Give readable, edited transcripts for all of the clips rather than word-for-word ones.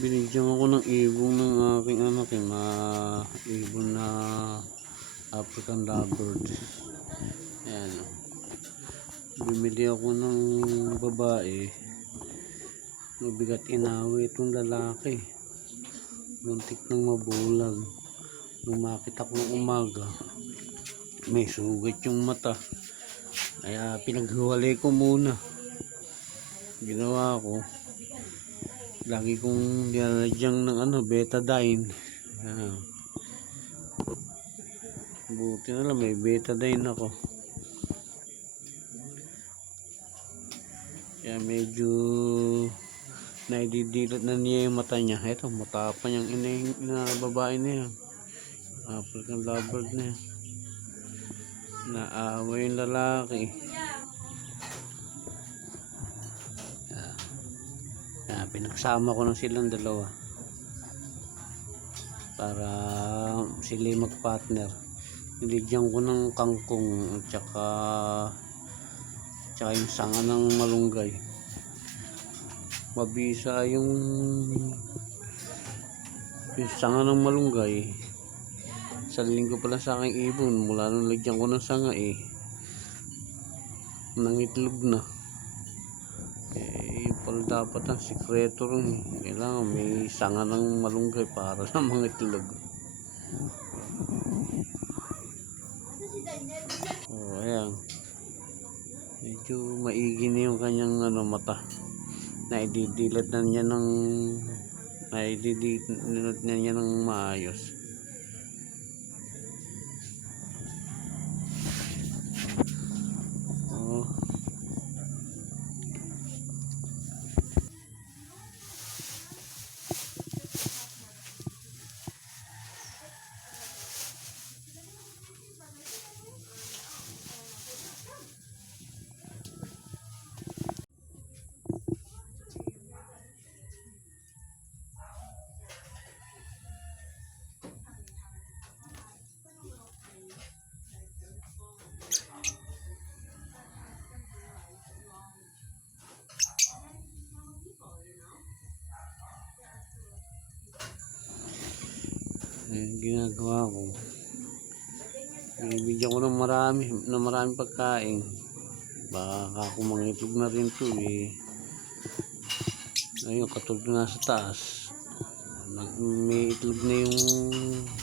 Binigyan ako ng ibon ng aking anak ibon na African lovebird. Ayan. Bumili ako ng babae. Mabigat inawi itong lalaki. Muntik nang mabulag. Nung makita ko ng umaga, may sugat yung mata. Kaya pinaghiwalay ko muna. Ginawa ko, lagi kong nilalagyan ng betadine. Buti na lang may betadine ako. Kaya medyo naididilat na niya yung mata niya. Ito, matapang yung ina babae na yan. African lovebird na yan. Naaway yung lalaki. Pinagsama ko ng silang dalawa para sila mag-partner. Niligyan ko ng kangkong at saka yung sanga ng malunggay. Mabisa yung sanga ng malunggay. Sa linggo pala sa aking ibon, mula nung lagyan ko ng sanga nangitlog na. Pala dapat ang sikreto rin. Kailangan may sanga ng malunggay para sa mga itlog. Ayan. Medyo maigi na yung kanyang mata. Naididilat na niya ng maayos. Ginagawa ko, bibigyan ko ng maraming pagkain. Baka kung mangitlog na rin ito ayun, katulad na sa taas, may itlog na yung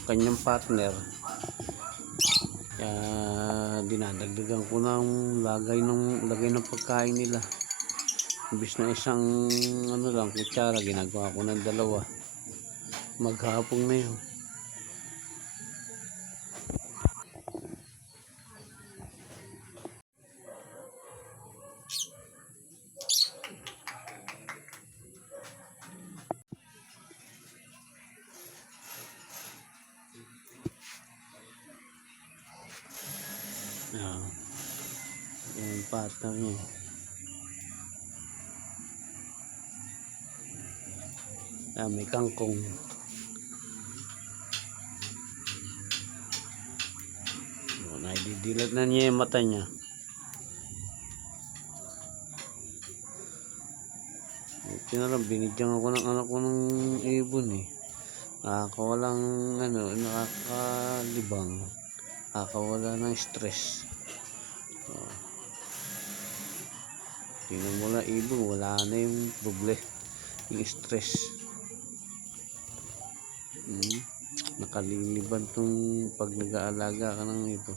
kanyang partner. Kaya dinadagdagan ko ng lagay ng pagkain nila. Imbis na isang lang kutsara, ginagawa ko ng dalawa. Maghapon na yun. Yung partner niya. May kangkong. Naididilat na niya yung mata niya. Binigyan ako ng anak ko ng ibon nakakawalang nakakalibang, nakakawala ng stress. Tingnan mo lang ibon, wala na yung problema, yung stress. Nakaliliban tong pag nag-aalaga ka ng ito.